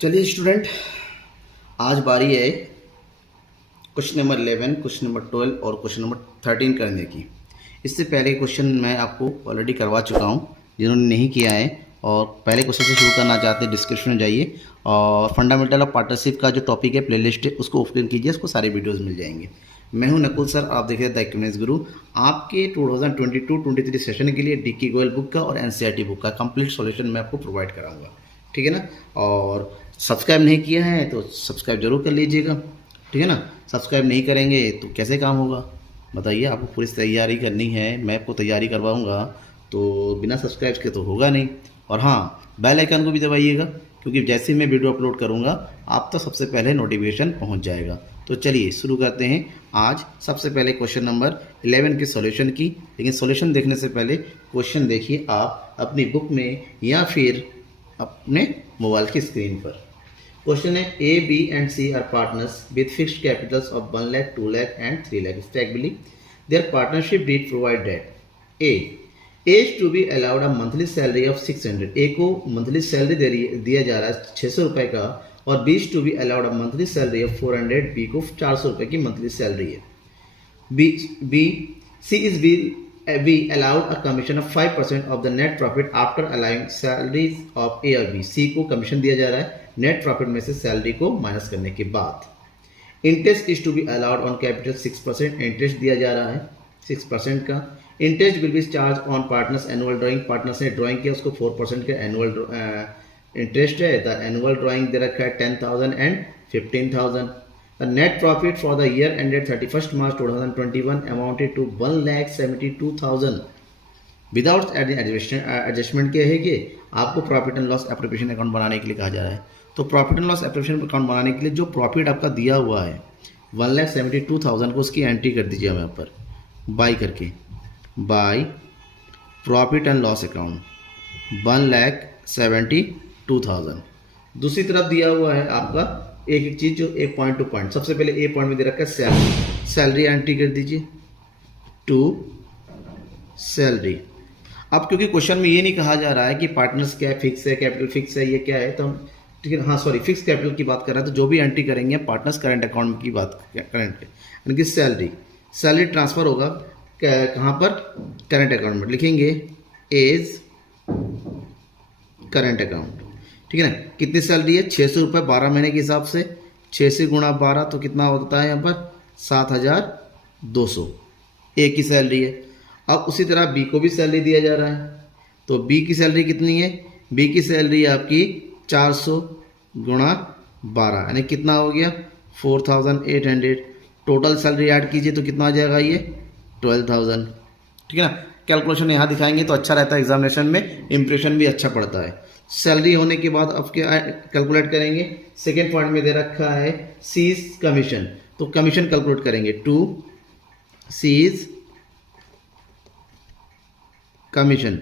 चलिए स्टूडेंट, आज बारी है क्वेश्चन नंबर 11, क्वेश्चन नंबर 12 और क्वेश्चन नंबर 13 करने की। इससे पहले क्वेश्चन मैं आपको ऑलरेडी करवा चुका हूँ। जिन्होंने नहीं किया है और पहले क्वेश्चन से शुरू करना चाहते हैं, डिस्क्रिप्शन में जाइए और फंडामेंटल ऑफ पार्टनरशिप का जो टॉपिक है प्लेलिस्ट है उसको ओपन कीजिए, उसको सारे वीडियोज़ मिल जाएंगे। मैं हूं नकुल सर, आप देख रहे हैं द इकोनॉमिक्स गुरु। आपके 2022-23 सेशन के लिए डीके गोयल बुक का और एनसीईआरटी बुक का कंप्लीट सॉल्यूशन मैं आपको प्रोवाइड कराऊंगा, ठीक है ना। और सब्सक्राइब नहीं किया है तो सब्सक्राइब जरूर कर लीजिएगा, ठीक है ना। सब्सक्राइब नहीं करेंगे तो कैसे काम होगा बताइए। आपको पूरी तैयारी करनी है, मैं आपको तैयारी करवाऊंगा, तो बिना सब्सक्राइब के तो होगा नहीं। और हाँ, बेल आइकन को भी दबाइएगा, क्योंकि जैसे ही मैं वीडियो अपलोड करूंगा आप तो सबसे पहले नोटिफिकेशन पहुंच जाएगा। तो चलिए शुरू करते हैं आज सबसे पहले क्वेश्चन नंबर 11 के सॉल्यूशन की। लेकिन सॉल्यूशन देखने से पहले क्वेश्चन देखिए आप अपनी बुक में या फिर अपने मोबाइल की स्क्रीन पर। क्वेश्चन है, A B and C are partners with fixed capitals of 1 lakh, 2 lakh and 3 lakh respectively. Their partnership deed provide that A is to be allowed a monthly salary of 600. ए को मंथली सैलरी दिया जा रहा है 600 रुपये का, और B to be allowed a monthly salary of 400. B को 400 रुपये की मंथली सैलरी है। B C is be allowed a commission of 5% of the net profit after allowing salaries of A और B. सी को कमीशन दिया जा रहा है नेट प्रॉफिट में से सैलरी को माइनस करने के बाद। Interest is to be allowed on capital 6%. Interest दिया जा रहा है 6% का। Interest will be charge on partners annual drawing. Partners ने ड्राइंग किया, उसको 4% का एनुअल इंटरेस्ट है। द एनुअल ड्राइंग दे रखा है 10,000 and 15,000. The net profit for the year ended 31st March 2021 amounted to 1,72,000. Without adjustment क्या है कि आपको profit and loss appropriation account बनाने के लिए कहा जा रहा है। तो profit and loss appropriation account बनाने के लिए जो प्रॉफिट आपका दिया हुआ है 1,72,000 को उसकी एंट्री कर दीजिए यहाँ पर बाई करके, by profit and loss account 1,72,000। दूसरी तरफ दिया हुआ है आपका एक एक चीज़, जो एक पॉइंट टू पॉइंट। सबसे पहले ए पॉइंट में दे रखा है सैलरी, सैलरी एंट्री कर दीजिए टू सैलरी। अब क्योंकि क्वेश्चन में ये नहीं कहा जा रहा है कि पार्टनर्स क्या फिक्स है, कैपिटल फिक्स है, ये क्या है, तो हम ठीक है, हाँ सॉरी, फिक्स कैपिटल की बात कर रहे हैं। तो जो भी एंट्री करेंगे पार्टनर्स करंट अकाउंट की बात, करंट यानी कि सैलरी ट्रांसफर होगा कहाँ पर, करंट अकाउंट में लिखेंगे एज करंट अकाउंट, ठीक है ना। कितनी सैलरी है 600 रुपये 12 महीने के हिसाब से, 6 से गुणा 12 तो कितना होता है यहाँ पर 7,200 एक की सैलरी है। अब उसी तरह बी को भी सैलरी दिया जा रहा है, तो बी की सैलरी कितनी है, बी की सैलरी आपकी 400 गुणा 12 यानी कितना हो गया 4,800। टोटल सैलरी ऐड कीजिए तो कितना आ जाएगा ये 12,000, ठीक है ना। कैलकुलेशन यहाँ दिखाएंगे तो अच्छा रहता है, एग्जामिनेशन में इंप्रेशन भी अच्छा पड़ता है। सैलरी होने के बाद अब क्या कैलकुलेट करेंगे, सेकेंड पॉइंट में दे रखा है सीज कमीशन, तो कमीशन कैलकुलेट करेंगे टू सीज कमीशन।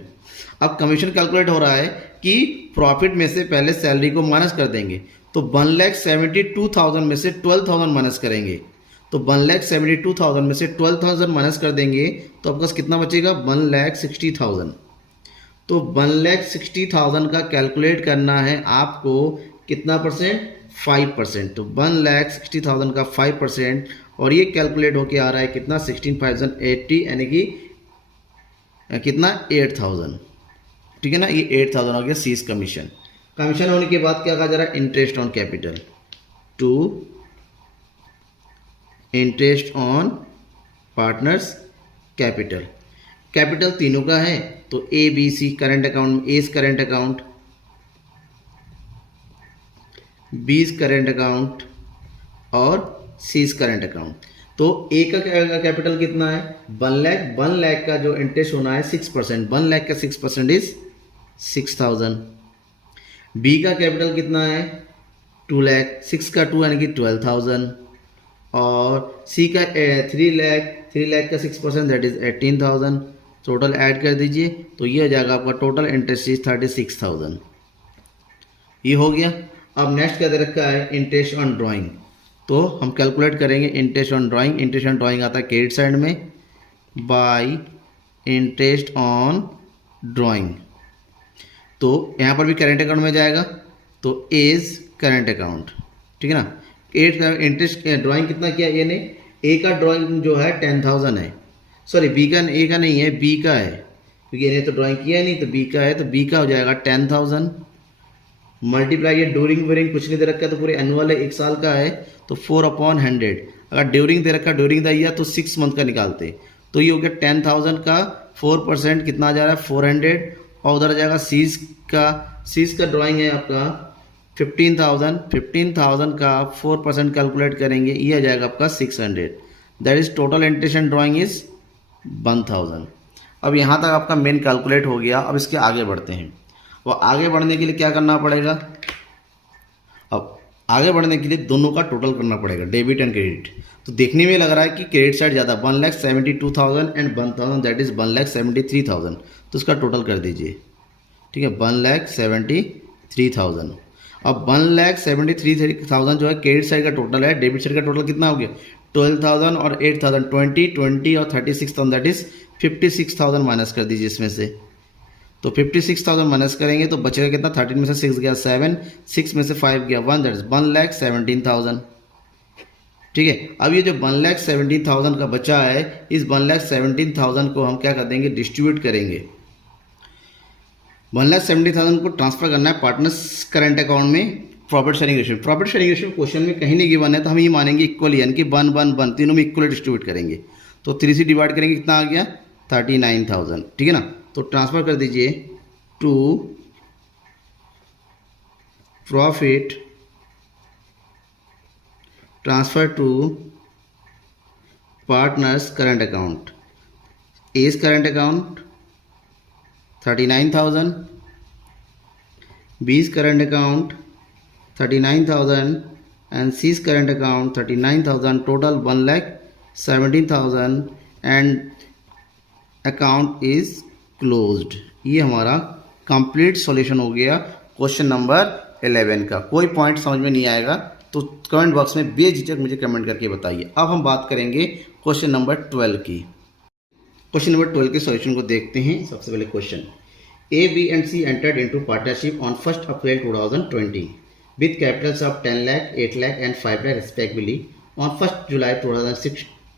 अब कमीशन कैलकुलेट हो रहा है कि प्रॉफिट में से पहले सैलरी को माइनस कर देंगे, तो 1,72,000 में से 12,000 माइनस करेंगे, तो 1,72,000 में से 12,000 माइनस कर देंगे तो आपके पास कितना बचेगा 1,60,000। तो 1,60,000 का कैलकुलेट करना है आपको कितना परसेंट 5%। तो 1,60,000 का 5% और ये कैलकुलेट होके आ रहा है कितना 16,580 यानी कि कितना 8,000, ठीक है ना। ये 8,000 हो गया सीज कमीशन। कमीशन होने के बाद क्या कहा जा रहा है interest on capital to interest on partners capital. Capital तीनों का है तो A B C current account, A current account, B current account और सी करंट अकाउंट। तो ए का कैपिटल कितना है 1 लाख, 1 लाख का जो इंटरेस्ट होना है 6%, 1 लाख का 6% इज 6,000। बी का कैपिटल कितना है 2 लाख, 6 का 2 यानी कि 12,000, और सी का 3 लाख, 3 लाख का 6% दैट इज 18,000। टोटल ऐड कर दीजिए तो ये हो जाएगा आपका टोटल इंटरेस्ट इज 36,000। ये हो गया। अब नेक्स्ट क्या दे रखा है इंटरेस्ट ऑन ड्राइंग, तो हम कैलकुलेट करेंगे interest on drawing. Interest on drawing आता है क्रेडिट साइड में बाय इंटरेस्ट ऑन ड्राइंग, तो यहाँ पर भी करेंट अकाउंट में जाएगा, तो एज करंट अकाउंट, ठीक है ना। 8 इंटरेस्ट ड्राइंग कितना किया ए ने, ए का ड्राइंग जो है 10,000 है, सॉरी बी का, ए का नहीं है, बी का है, क्योंकि इन्हें तो ड्राइंग किया नहीं, तो बी का है, तो बी का हो जाएगा 10,000 मल्टीप्लाई, ये ड्यूरिंग व्यूरिंग कुछ नहीं दे रखा है तो पूरे एनुअल है, 1 साल का है, तो 4/100। अगर ड्यूरिंग दे रखा, ड्यूरिंग द ईयर, तो 6 मंथ का निकालते, तो ये हो गया 10,000 का 4% कितना आ जा रहा है 400, और उधर आ जाएगा सीज का ड्राइंग है आपका 15,000 का 4% कैलकुलेट करेंगे, ये आ जाएगा आपका 600, that is total interest and drawing is 1,000। अब यहाँ तक आपका मेन कैलकुलेट हो गया। अब इसके आगे बढ़ते हैं। वो आगे बढ़ने के लिए क्या करना पड़ेगा, अब आगे बढ़ने के लिए दोनों का टोटल करना पड़ेगा, डेबिट एंड क्रेडिट। तो देखने में लग रहा है कि क्रेडिट साइड ज़्यादा, 1,72,000 एंड 1,000 दैट इज़ 1,73,000, तो इसका टोटल कर दीजिए, ठीक है, 1,73,000। अब 1,73,000 जो है क्रेडिट साइड का टोटल है, डेबिट साइड का टोटल कितना हो गया 12,000 और 8,000, 20 और 36,000 दैट इज़ 56,000 माइनस कर दीजिए इसमें से। तो 56,000 माइनस करेंगे तो बचेगा कितना, 13 में से 6 गया 7, 6 में से 5 गया 1, दैट इज 1,17,000, ठीक है। अब ये जो 1,17,000 का बचा है, इस 1,17,000 को हम क्या कर देंगे, डिस्ट्रीब्यूट करेंगे। 1,70,000 को ट्रांसफर करना है पार्टनर्स करंट अकाउंट में profit sharing ratio. Profit sharing ratio question में कहीं नहीं गिवन है, तो हम ये मानेंगे इक्वल, यानी कि 1-1-1 तीनों में इक्वल डिस्ट्रीब्यूट करेंगे। तो 3 से डिवाइड करेंगे, कितना आ गया 39,000, ठीक है ना। तो ट्रांसफर कर दीजिए to profit, transfer to partners current account, A's current account 39,000, B's current account 39,000 and c's current account 39,000, total 1,17,000 and account is closed. ये हमारा कंप्लीट सॉल्यूशन हो गया क्वेश्चन नंबर 11 का। कोई पॉइंट समझ में नहीं आएगा तो कमेंट बॉक्स में बेझिझक मुझे कमेंट करके बताइए। अब हम बात करेंगे क्वेश्चन नंबर 12 की। क्वेश्चन नंबर 12 के सॉल्यूशन को देखते हैं। सबसे पहले question, A, B and C entered into partnership on 1st April 2020 with capitals of 10 lakh, 8 lakh and 5 lakh respectively. On 1st July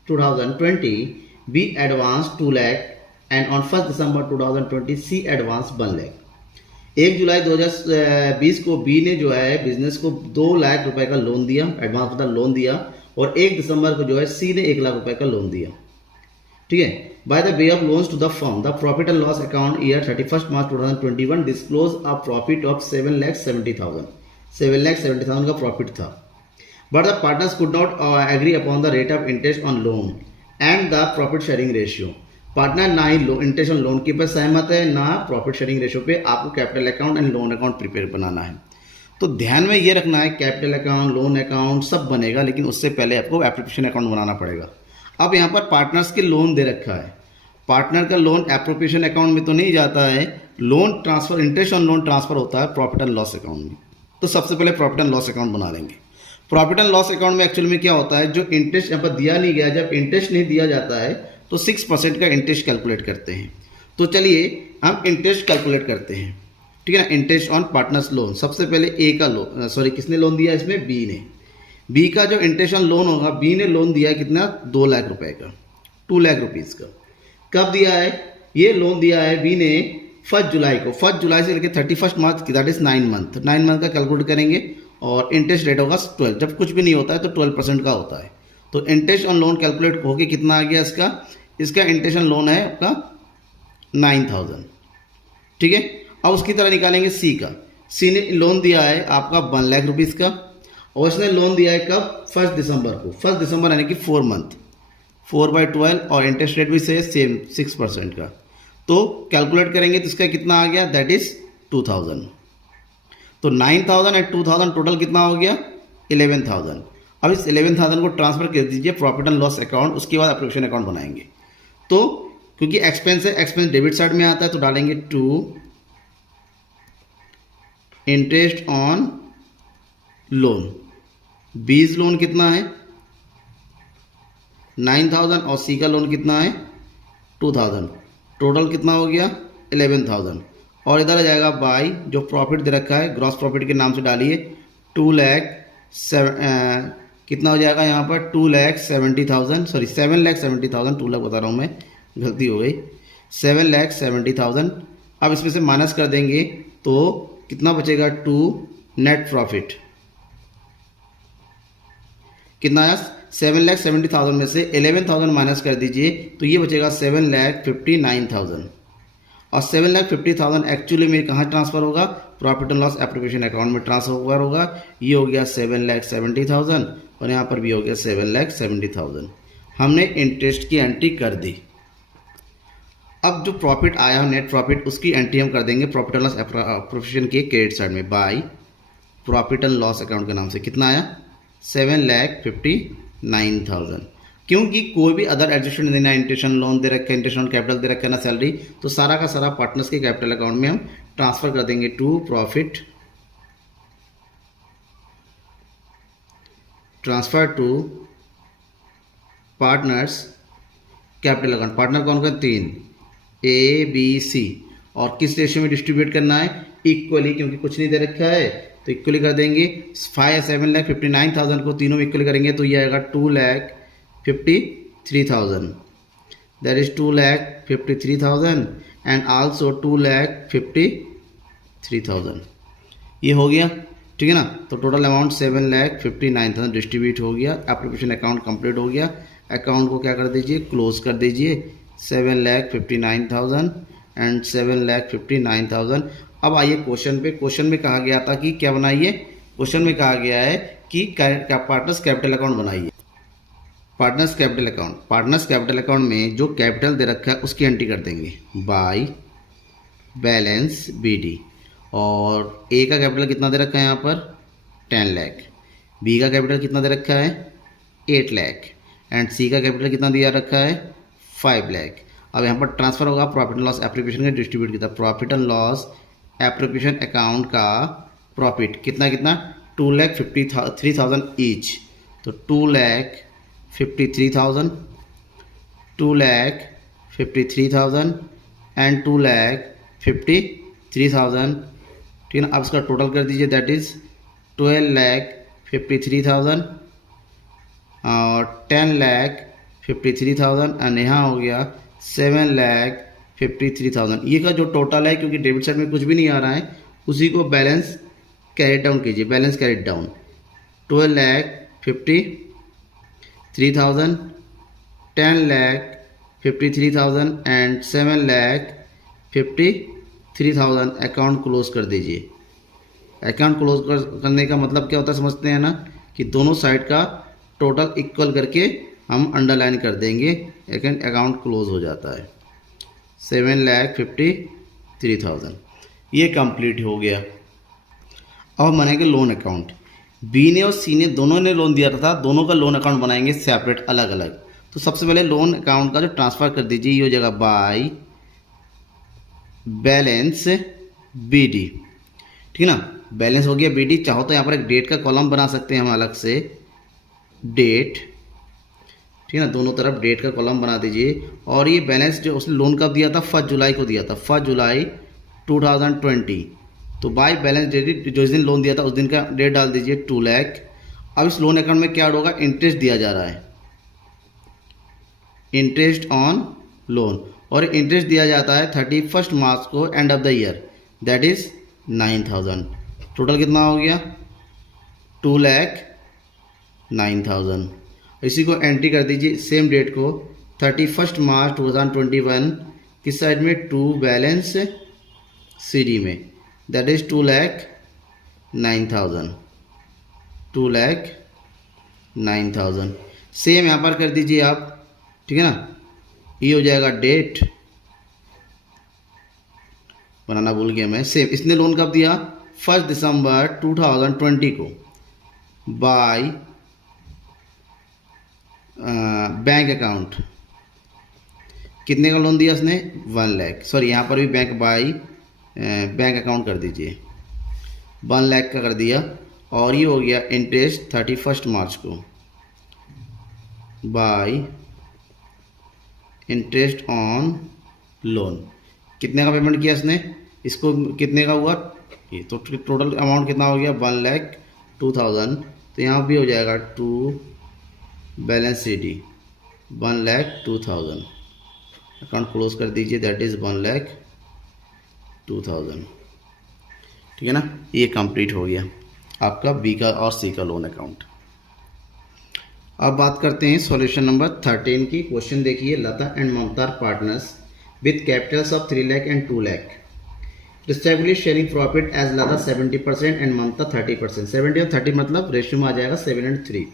2020, B advanced 2 lakh and on 1st December 2020 C advanced 1 lakh. 1 जुलाई 2020 को B ने जो है business को 2 लाख रुपए का loan दिया, advance मतलब loan दिया, और 1 दिसंबर को जो है सी ने 1 लाख रुपए का लोन दिया, ठीक है। By the way of loans to the firm, the profit and loss account year 31 March 2021 disclose a profit of 7,70,000, 7,70,000 का प्रॉफिट था। But the partners could not agree upon the rate of interest on loan and the profit sharing ratio. Partner ना ही interest on loan के पर सहमत है, ना profit sharing ratio पे। आपको capital account and loan account prepare बनाना है। तो ध्यान में ये रखना है, कैपिटल अकाउंट, लोन अकाउंट सब बनेगा, लेकिन उससे पहले आपको एप्लीकेशन अकाउंट बनाना पड़ेगा। अब यहाँ पर पार्टनर्स के लोन दे रखा है, पार्टनर का लोन एप्रोप्रिएशन अकाउंट में तो नहीं जाता है, loan transfer, interest on loan transfer होता है प्रॉफिट एंड लॉस अकाउंट में। तो सबसे पहले प्रॉफिट एंड लॉस अकाउंट बना लेंगे। प्रॉफिट एंड लॉस अकाउंट में एक्चुअल में क्या होता है, जो इंटरेस्ट यहाँ पर दिया नहीं गया, जब इंटरेस्ट नहीं दिया जाता है तो 6% का इंटरेस्ट कैलकुलेट करते हैं। तो चलिए हम इंटरेस्ट कैलकुलेट करते हैं, ठीक है ना। इंटरेस्ट ऑन पार्टनर्स लोन, सबसे पहले ए का लोन, सॉरी किसने लोन दिया इसमें, बी ने। बी का जो इंटरेस्ट ऑन लोन होगा, बी ने लोन दिया कितना, 2 लाख रुपए का, 2 लाख रुपीज़ का। कब दिया है ये लोन, दिया है बी ने 1 जुलाई को, 1 जुलाई से लेकर 31 मार्च की, दैट इज 9 मंथ, 9 मंथ का कैलकुलेट करेंगे, और इंटरेस्ट रेट होगा 12। जब कुछ भी नहीं होता है तो 12% का होता है। तो इंटरेस्ट ऑन लोन कैलकुलेट होके कितना आ गया इसका इंटरेस्ट ऑन लोन है आपका 9,000, ठीक है। अब उसकी तरह निकालेंगे सी का। सी ने लोन दिया है आपका 1 लाख रुपीज़ का, और इसने लोन दिया है कब, 1 दिसंबर को, 1 दिसंबर यानी कि 4 मंथ, 4/12, और इंटरेस्ट रेट भी सेम 6% का। तो कैलकुलेट करेंगे तो इसका कितना आ गया, दैट इज 2,000। तो 9,000 एंड 2,000 टोटल कितना हो गया, 11,000। अब इस 11,000 को ट्रांसफर कर दीजिए प्रॉफिट एंड लॉस अकाउंट, उसके बाद एप्लीकेशन अकाउंट बनाएंगे। तो क्योंकि एक्सपेंस है, एक्सपेंस डेबिट साइड में आता है, तो डालेंगे टू इंटरेस्ट ऑन लोन। बीज लोन कितना है 9,000 और सी का लोन कितना है 2,000, टोटल कितना हो गया 11,000। और इधर आ जाएगा बाई, जो प्रॉफिट दे रखा है ग्रॉस प्रॉफिट के नाम से डालिए कितना हो जाएगा यहाँ पर 2,70,000, सॉरी 7,70,000, 2 लाख बता रहा हूँ मैं, गलती हो गई, 7,70,000। अब इसमें से माइनस कर देंगे तो कितना बचेगा, 2 नेट प्रॉफिट कितना आया, 7,70,000 में से 11,000 माइनस कर दीजिए तो ये बचेगा 7,59,000। और 7,50,000 एक्चुअली में कहाँ ट्रांसफ़र होगा, profit and loss application account में ट्रांसफ़र होगा। ये हो गया 7,70,000 और यहाँ पर भी हो गया 7,70,000। हमने इंटरेस्ट की एंट्री कर दी। अब जो प्रॉफिट आया नेट प्रॉफिट, उसकी एंट्री हम कर देंगे प्रॉफिट एंड लॉस एप्लीकेशन के क्रेडिट साइड में by profit and loss account के नाम से। कितना आया, 7,59,000। क्योंकि कोई भी अदर एडजस्टमेंट देना, इंटरेस्ट लोन दे रखे, इंटरेस्ट ऑन कैपिटल दे रखे ना, सैलरी, तो सारा का सारा पार्टनर्स के कैपिटल अकाउंट में हम ट्रांसफर कर देंगे to profit transfer to partners capital account. Partner कौन कौन, 3 ABC। और किस रेशियो में डिस्ट्रीब्यूट करना है, इक्वली, क्योंकि कुछ नहीं दे रखा है तो इक्वली कर देंगे। 7,59,000 को तीनों में इक्वली करेंगे तो ये आएगा 2,53,000, दैट इज 2,53,000 एंड आल्सो 2,53,000। ये हो गया, ठीक है ना। तो टोटल अमाउंट 7,59,000 डिस्ट्रीब्यूट हो गया, एप्लीकेशन अकाउंट कंप्लीट हो गया। अकाउंट को क्या कर दीजिए, क्लोज कर दीजिए। 7,59,000 एंड 7,59,000। अब आइए क्वेश्चन पे। क्वेश्चन में कहा गया था कि क्या बनाइए, क्वेश्चन में कहा गया है कि पार्टनर्स कैपिटल अकाउंट बनाइए। Partners capital account, partners capital account में जो कैपिटल दे रखा है उसकी एंट्री कर देंगे बाय बैलेंस BD। और ए का कैपिटल कितना दे रखा है यहाँ पर, 10 लाख। बी का कैपिटल कितना दे रखा है, 8 लाख। एंड सी का कैपिटल कितना दिया रखा है, 5 लाख। अब यहाँ पर ट्रांसफर होगा प्रॉफिट एंड लॉस एप्लीकेशन के डिस्ट्रीब्यूट कितना, profit and loss application account का प्रॉफिट कितना कितना, 2,53,000 ईच। तो 2,53,000, 2,53,000 एंड 2,53,000, ठीक है ना। अब इसका टोटल कर दीजिए, दैट इज 12,53,000 और 10,53,000 एंड यहाँ हो गया 7,53,000। ये का जो टोटल है, क्योंकि डेबिट साइड में कुछ भी नहीं आ रहा है, उसी को बैलेंस कैरी डाउन कीजिए, balance carry down. 12,53,000, 10,53,000 and 7,53,000 account close कर दीजिए। अकाउंट क्लोज करने का मतलब क्या होता है समझते हैं ना, कि दोनों साइड का टोटल इक्वल करके हम अंडरलाइन कर देंगे, अकाउंट क्लोज हो जाता है। 7,53,000 ये कंप्लीट हो गया। अब बनाएंगे लोन अकाउंट। बी ने और सी ने दोनों ने लोन दिया था, दोनों का लोन अकाउंट बनाएंगे सेपरेट, अलग अलग। तो सबसे पहले लोन अकाउंट का जो ट्रांसफ़र कर दीजिए, ये हो जाएगा बाय बैलेंस BD, ठीक है ना। बैलेंस हो गया BD। चाहो तो यहाँ पर एक डेट का कॉलम बना सकते हैं हम अलग से, डेट, ठीक है ना, दोनों तरफ डेट का कॉलम बना दीजिए। और ये बैलेंस जो उसने लोन कब दिया था, 1 जुलाई को दिया था, 1 जुलाई 2020। तो बाय बैलेंस डेट, जो दिन लोन दिया था उस दिन का डेट डाल दीजिए, 2 लाख। अब इस लोन अकाउंट में क्या ऐड होगा, इंटरेस्ट दिया जा रहा है, इंटरेस्ट ऑन लोन। और इंटरेस्ट दिया जाता है 31 मार्च को, end of the year, that is 9,000। Total कितना हो गया, 2,09,000। इसी को एंट्री कर दीजिए सेम डेट को, 31 मार्च 2021, किस साइड में, टू बैलेंस CD में, दैट इज 2,09,000, 2,09,000। सेम यहाँ पर कर दीजिए आप, ठीक है ना। ये हो जाएगा डेट, बनाना भूल गया मैं। सेम इसने लोन कब दिया, 1 दिसंबर 2020 को, बाय बैंक अकाउंट। कितने का लोन दिया उसने, 1 लाख। सॉरी यहाँ पर भी बैंक बाय बैंक अकाउंट कर दीजिए, 1 लाख का कर दिया। और ये हो गया इंटरेस्ट 31 मार्च को, बाय इंटरेस्ट ऑन लोन। कितने का पेमेंट किया इसने, इसको कितने का हुआ, ये तो टोटल अमाउंट कितना हो गया, 1,20,000 2000, तो यहाँ भी हो जाएगा to balance C D 1,02,000। Account close कर दीजिए, दैट इज़ 1,02,000। ठीक है ना, ये कंप्लीट हो गया आपका बी का और सी का लोन अकाउंट। अब बात करते हैं सॉल्यूशन नंबर 13 की। क्वेश्चन देखिए, Lata and Mamta partners with capitals of 3 lakh and 2 lakh respectively sharing profit as Lata 70% and Mamta 30%। 70 और 30 मतलब रेशियो में आ जाएगा 7 and 3।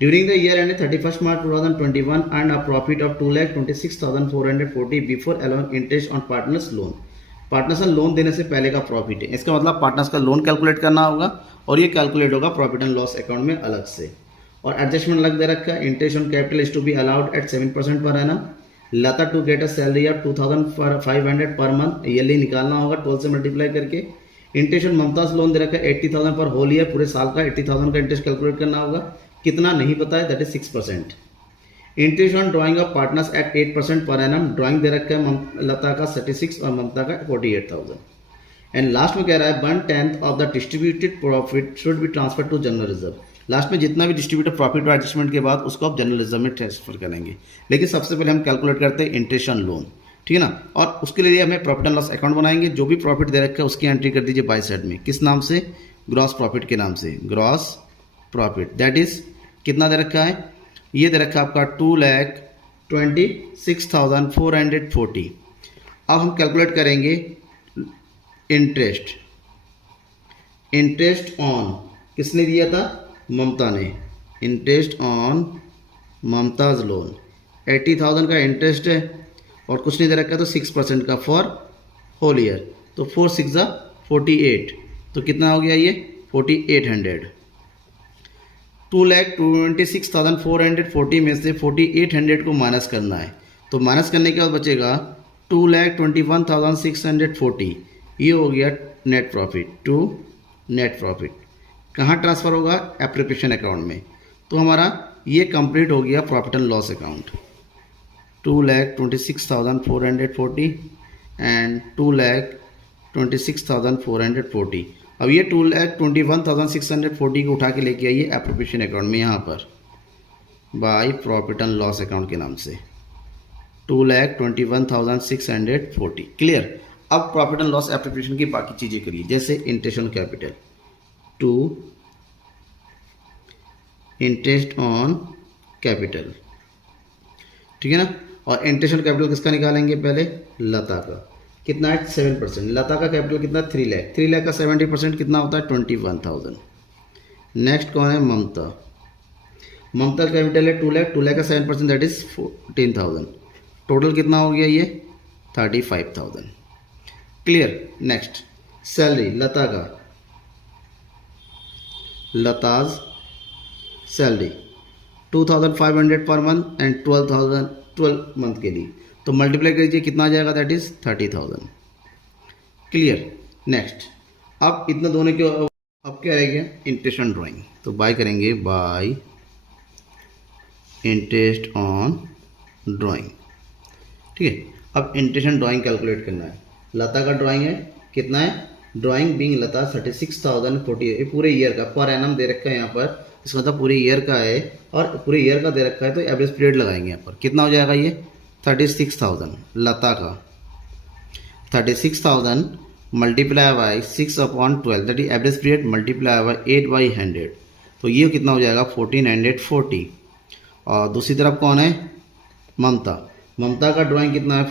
During the year and 31 March 2021 earn a profit of 2,26,440 before allowing interest on partners loan. Partners loan देने से पहले का profit है, इसका मतलब पार्टनर्स का लोन कैलकुलेट करना होगा और ये कैलकुलेट होगा प्रॉफिट एंड लॉस अकाउंट में अलग से। और एडजस्टमेंट अलग दे रखा है, interest on capital is to be allowed at 7% per annum. Lata to get a salary of 2,500 per month, yearly निकालना होगा 12 से मल्टीप्लाई करके। इंटरेस्ट ऑन ममताज लोन दे रखा है 80,000 पर होल ईयर, पूरे साल का 80,000 का इंटरेस्ट कैलकुलेट करना होगा, कितना नहीं पता है, that is 6%। Interest on drawing of partners at 8% per annum, drawing दे रखा है लता का 36 और ममता का 48,000। एंड लास्ट में कह रहा है 1/10 of the distributed profit should be transfer to general reserve. Last में जितना भी डिस्ट्रीब्यूटेड प्रॉफिट और एडजस्टमेंट के बाद उसको आप जनरल रिजर्व में ट्रांसफर करेंगे। लेकिन सबसे पहले हम कैलकुलेट करते हैं इंटरेस्ट ऑन लोन, ठीक है ना। और उसके लिए हमें प्रॉफिट एंड लॉस अकाउंट बनाएंगे। जो भी प्रॉफिट दे रखा है उसकी एंट्री कर दीजिए बाय साइड में, किस नाम से, ग्रॉस प्रॉफिट के नाम से, ग्रॉस प्रॉफिट। दैट इज कितना दे रखा है, ये दे रखा है आपका 2,26,440। अब हम कैलकुलेट करेंगे इंटरेस्ट ऑन, किसने दिया था, ममता ने। इंटरेस्ट ऑन ममताज लोन 80,000 का इंटरेस्ट है और कुछ नहीं दे रखा है तो 6% का फॉर होल ईयर, तो 4 6 48, तो कितना हो गया ये 4,800। 2,26,440 में से 4,800 को माइनस करना है, तो माइनस करने के बाद बचेगा 2,21,640। ये हो गया net profit to net profit. कहाँ ट्रांसफ़र होगा, एप्लीकेशन अकाउंट में। तो हमारा ये कंप्लीट हो गया profit and loss account. 2,26,440 and 2,26,440। अब ये 2,21,640 को उठा के लेके आइए एप्लीकेशन अकाउंट में, यहाँ पर by profit and loss account के नाम से 2,21,640। क्लियर। अब प्रॉफिट एंड लॉस एप्लीकेशन की बाकी चीज़ें करिए, जैसे interest on capital to interest on capital, ठीक है ना। और इंटरेस्ट ऑन कैपिटल किसका निकालेंगे, पहले लता का, कितना है 7%। लता का कैपिटल कितना, 3 लाख। 3 लाख का 70% कितना होता है 21,000। नेक्स्ट कौन है, ममता। ममता कैपिटल है 2 लाख, 2 लाख का 7% दैट इज 14,000। टोटल कितना हो गया ये 35,000। क्लियर। नेक्स्ट सैलरी लता का, Lata's salary 2,500 per month and 12 month के लिए, तो मल्टीप्लाई कीजिए कितना आ जाएगा, दैट इज 30,000। क्लियर। नेक्स्ट अब इतना दोनों के अब क्या रहेगा, इंटरेस्ट ऑन ड्राइंग, तो बाय करेंगे बाय इंटरेस्ट ऑन ड्राइंग, ठीक है। अब इंटरेस्ट ऑन ड्राइंग कैलकुलेट करना है। लता का ड्राइंग है कितना है, ड्राइंग बिंग लता 36,040, ये पूरे ईयर का पर एनम दे रखा है यहाँ पर, इसका मतलब पूरे ईयर का है और पूरे ईयर का दे रखा है, तो एवरेज पीरियड लगाएंगे यहाँ पर, कितना हो जाएगा ये 36,000। लता का 36,000 multiply by 6/12 that is average period multiply by 8/100, तो ये कितना हो जाएगा 1,440। और दूसरी तरफ कौन है, ममता। ममता का ड्राइंग कितना है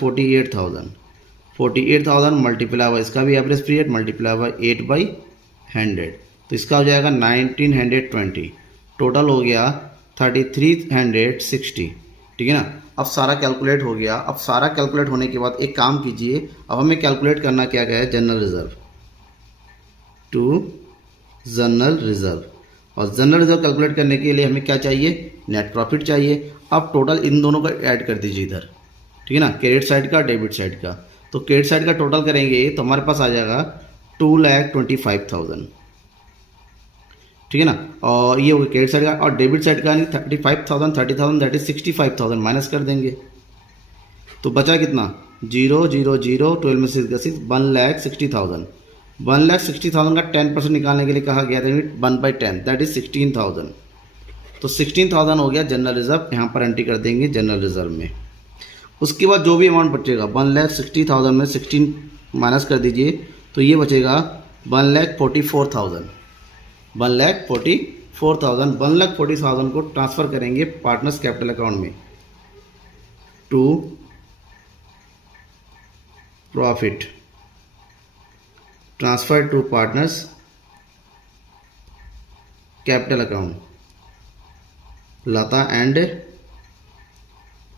48,000 मल्टीप्लाई बाई इसका भी एवरेज पीरियड मल्टीप्लाई बाई 8/100, तो इसका हो जाएगा 1920। टोटल हो गया 3,360, ठीक है ना। अब सारा कैलकुलेट हो गया। अब सारा कैलकुलेट होने के बाद एक काम कीजिए, अब हमें कैलकुलेट करना क्या है, general reserve to general reserve. और जनरल रिजर्व कैलकुलेट करने के लिए हमें क्या चाहिए, नेट प्रॉफिट चाहिए। अब टोटल इन दोनों का ऐड कर दीजिए इधर, ठीक है ना, क्रेडिट साइड का डेबिट साइड का। तो क्रेडिट साइड का टोटल करेंगे तो हमारे पास आ जाएगा 2,25,000, ठीक है ना। और ये हो गया क्रेडिट साइड का, और डेबिट साइड का 35,000 30,000 दैट इज 65,000 माइनस कर देंगे, तो बचा कितना 0 0 0 12 में से 6 1,60,000 1,60,000 का 10% निकालने के लिए कहा गया था लिमिट 1/10 दैट इज 16,000। तो 16,000 हो गया जनरल रिजर्व, यहाँ पर एंट्री कर देंगे जनरल रिजर्व में। उसके बाद जो भी अमाउंट बचेगा 1,60,000 में 16 माइनस कर दीजिए तो ये बचेगा 1,44,000। 1,40,000 को ट्रांसफ़र करेंगे पार्टनर्स कैपिटल अकाउंट में to profit, transfer to partners capital account, Lata and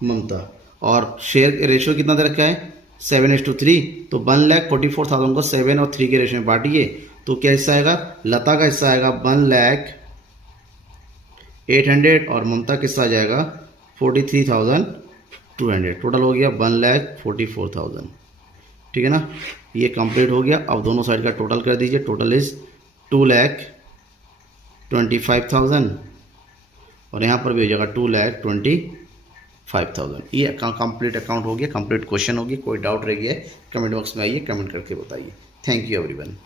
Mamta. और शेयर रेशियो कितना दे रखा है 7:3। तो 1,44,000 को 7 और 3 के रेशियो में बांटिए तो क्या हिस्सा आएगा, लता का हिस्सा आएगा 1,08,000 और ममता का हिस्सा आ जाएगा 43,200। टोटल हो गया 1,44,000। ठीक है ना, ये कंप्लीट हो गया। अब दोनों साइड का टोटल कर दीजिए, टोटल इज 2,25,000 और यहाँ पर भी हो जाएगा 2,25,000। ये कंप्लीट अकाउंट हो गया, कंप्लीट क्वेश्चन हो गया। कोई डाउट रह गया है कमेंट बॉक्स में आइए, कमेंट करके बताइए। Thank you everyone.